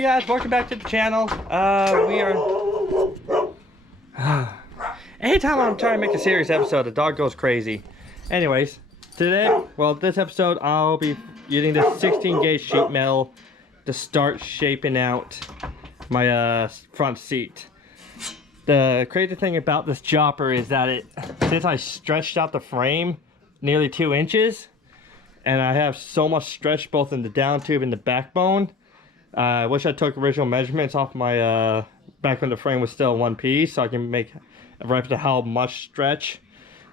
Hey guys, welcome back to the channel. We are... Anytime I'm trying to make a serious episode, the dog goes crazy. Anyways, today, well, this episode, I'll be using this 16 gauge sheet metal to start shaping out my front seat. The crazy thing about this chopper is that since I stretched out the frame nearly 2 inches, and I have so much stretch both in the down tube and the backbone, I wish I took original measurements off my back when the frame was still one piece, so I can make a reference to how much stretch.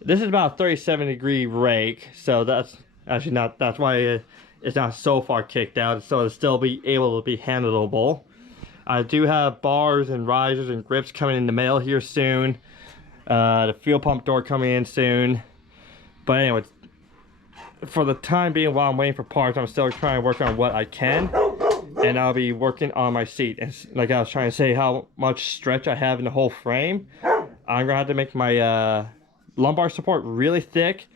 This is about a 37-degree rake, so that's actually not, that's why it's not so far kicked out, so it'll still be able to be handleable. I do have bars and risers and grips coming in the mail here soon. The fuel pump door coming in soon. But anyway, for the time being, while I'm waiting for parts, I'm still trying to work on what I can. And I'll be working on my seat. And like I was trying to say, how much stretch I have in the whole frame. I'm gonna have to make my lumbar support really thick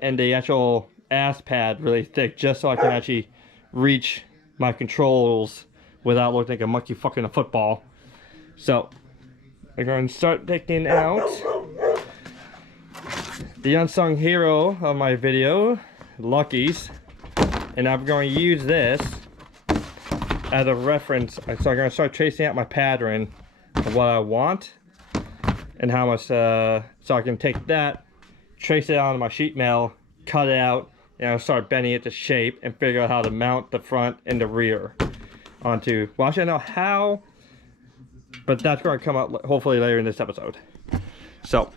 and the actual ass pad really thick, just so I can actually reach my controls without looking like a monkey fucking a football. So we're going to start taking out the unsung hero of my video, Lucky's, and I'm going to use this as a reference. So I'm going to start tracing out my pattern of what I want and how much, so I can take that, trace it onto my sheet metal, cut it out, and I'll start bending it to shape and figure out how to mount the front and the rear onto, well, actually I don't know how, but that's going to come out hopefully later in this episode. So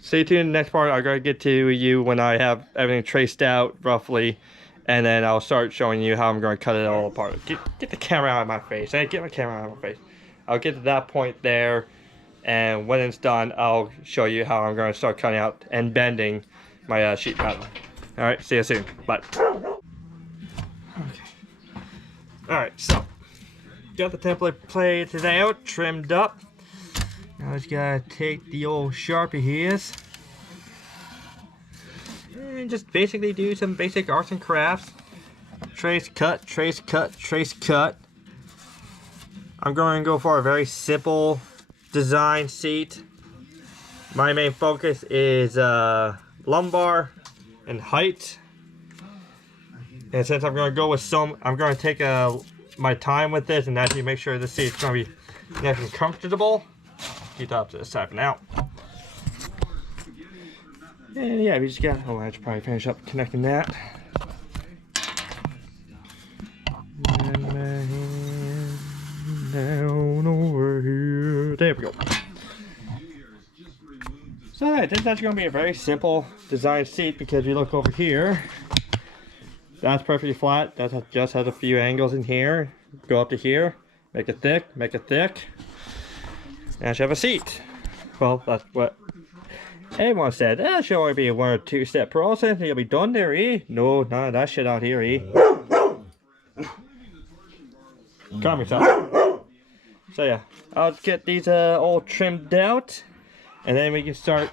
stay tuned in the next part. I'm going to get to you when I have everything traced out roughly, and then I'll start showing you how I'm going to cut it all apart. Get the camera out of my face. Hey, get my camera out of my face. I'll get to that point there, and when it's done, I'll show you how I'm going to start cutting out and bending my sheet metal. Alright, see you soon. Bye. Alright, so got the template plated out, trimmed up. Now I just gotta take the old Sharpie here and just basically do some basic arts and crafts. Trace, cut, trace, cut, trace, cut. I'm going to go for a very simple design seat. My main focus is lumbar and height. And since I'm going to go with some, I'm going to take my time with this and actually make sure the seat's going to be nice and comfortable. Keep that up to the side for now. And yeah, we just got, oh, I should probably finish up connecting that. And my hand down over here. There we go. So yeah, this is actually going to be a very simple design seat, because if you look over here, that's perfectly flat. That just has a few angles in here. Go up to here, make it thick, make it thick. And I should have a seat. Well, that's what everyone said. That should only be a 1 or 2 step process and you'll be done there, eh? No, none of that shit out here, eh? Calm yourself. So yeah, I'll get these all trimmed out, and then we can start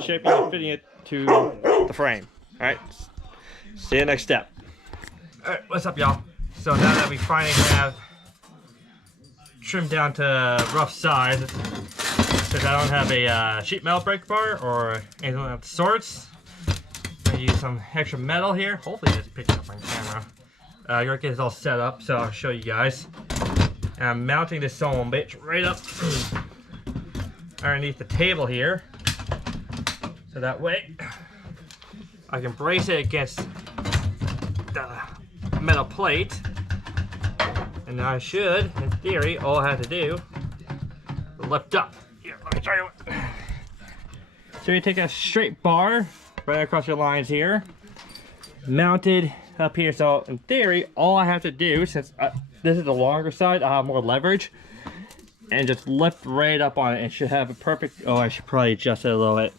shaping and fitting it to the frame. Alright, see you next step. Alright, what's up, y'all? So now that we finally have trimmed down to rough size, since I don't have a sheet metal brake bar or anything of the sorts, I'm gonna use some extra metal here. Hopefully this picks up on camera. I'm gonna get this all set up, so I'll show you guys. And I'm mounting this son bitch right up underneath the table here, so that way I can brace it against the metal plate. And I should, in theory, all I have to do is lift up. Here, let me show you. So you take a straight bar right across your lines here, mounted up here. So in theory, all I have to do, since this is the longer side, I have more leverage, and just lift right up on it, and should have a perfect. Oh, I should probably adjust it a little bit,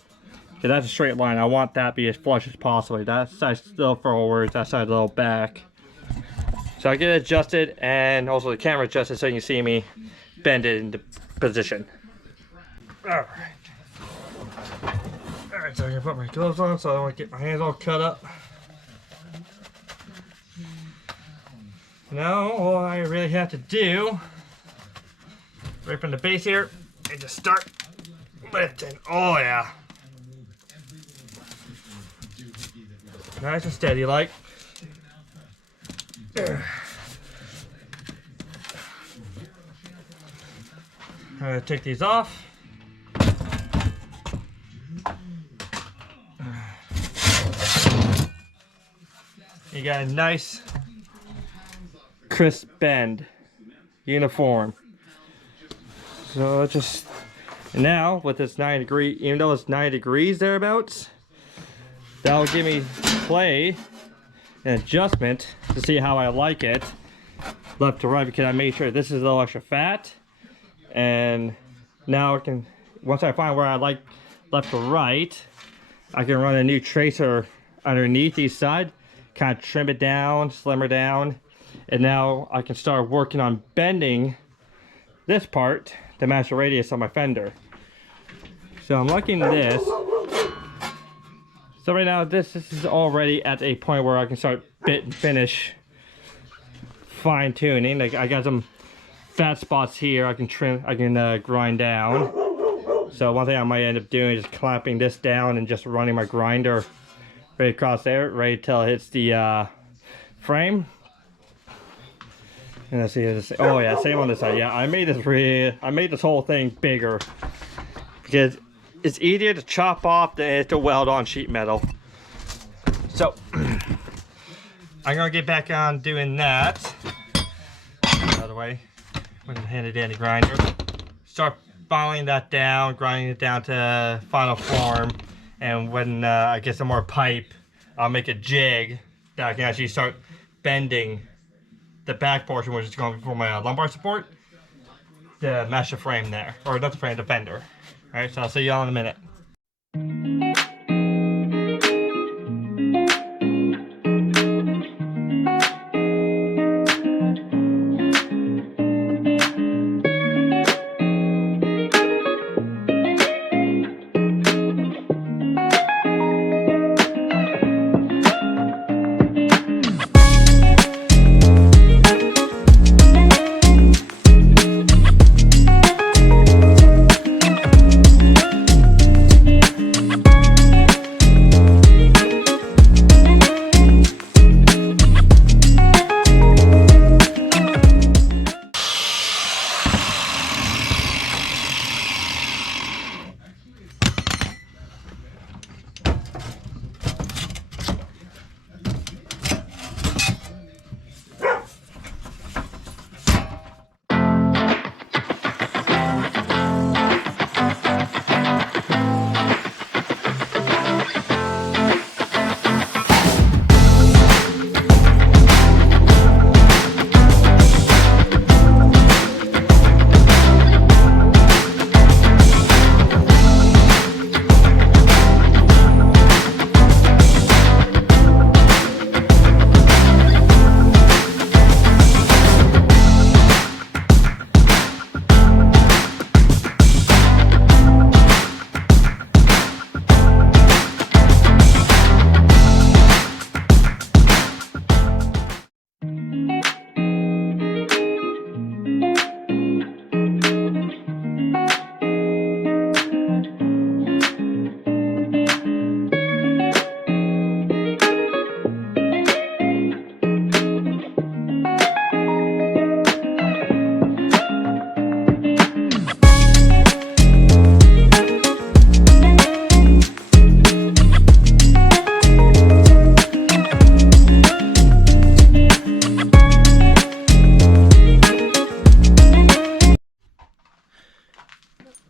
because that's a straight line. I want that to be as flush as possible. That side's still forwards, that side's a little back. So I get it adjusted, and also the camera adjusted so you can see me bend it into position. Alright. Alright, so I'm gonna put my gloves on so I don't want to get my hands all cut up. Now all I really have to do, right from the base here, is just start lifting. Oh yeah. Nice and steady like. I'm gonna take these off. You got a nice crisp bend, uniform. So just now with this 90 degree, even though it's 90 degrees thereabouts, that'll give me play an adjustment to see how I like it left to right, because I made sure this is a little extra fat, and now I can, once I find where I like left to right, I can run a new tracer underneath each side, kind of trim it down, slimmer down, and now I can start working on bending this part to match the radius on my fender. So I'm liking this. So right now this is already at a point where I can start bit and finish fine tuning. Like I got some fat spots here I can trim, I can grind down. So one thing I might end up doing is clamping this down and just running my grinder right across there, right till it hits the frame. And let's see, oh yeah, same on this side. Yeah, I made this whole thing bigger because it's easier to chop off than to weld on sheet metal. So I'm gonna get back on doing that. By the way, with the handy dandy grinder, start filing that down, grinding it down to final form, and when I get some more pipe, I'll make a jig that I can actually start bending the back portion, which is going to be for my lumbar support, to match the frame there, or not the frame, the fender. All right, so I'll see y'all in a minute.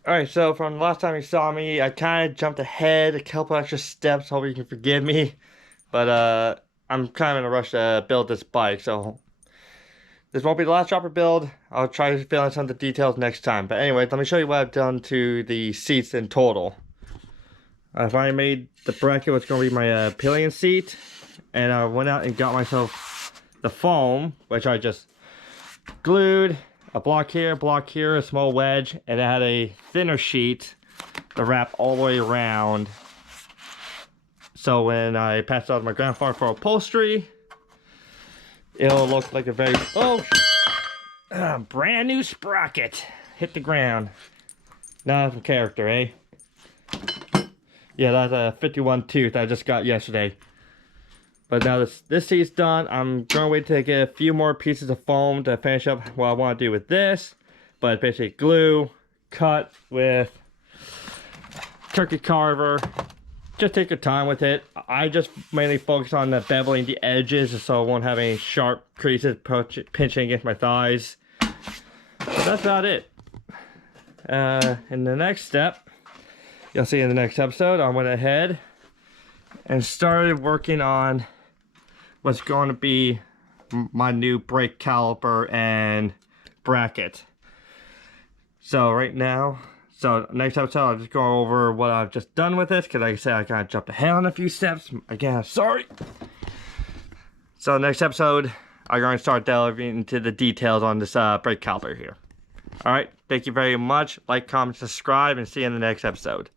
Alright, so from the last time you saw me, I kind of jumped ahead a couple extra steps. Hope you can forgive me. But I'm kind of in a rush to build this bike, so this won't be the last dropper build. I'll try to fill in some of the details next time. But anyway, let me show you what I've done to the seats in total. I've already made the bracket what's going to be my pillion seat. And I went out and got myself the foam, which I just glued. A block here, a small wedge, and it had a thinner sheet to wrap all the way around. So when I passed out my grandfather for upholstery, it'll look like a very, brand new sprocket. Hit the ground. Not from character, eh? Yeah, that's a 51 tooth I just got yesterday. But now this seat's done. I'm going to wait to get a few more pieces of foam to finish up what I want to do with this. But it's basically glue, cut with turkey carver. Just take your time with it. I just mainly focus on the beveling the edges so I won't have any sharp creases pinching against my thighs. But that's about it. In the next step, you'll see in the next episode, I went ahead and started working on what's going to be my new brake caliper and bracket. So right now, next episode I'll just go over what I've just done with this, because like I said, I kind of jumped ahead on a few steps. Again, sorry. So next episode, I'm going to start delving into the details on this brake caliper here. Alright, thank you very much. Like, comment, subscribe, and see you in the next episode.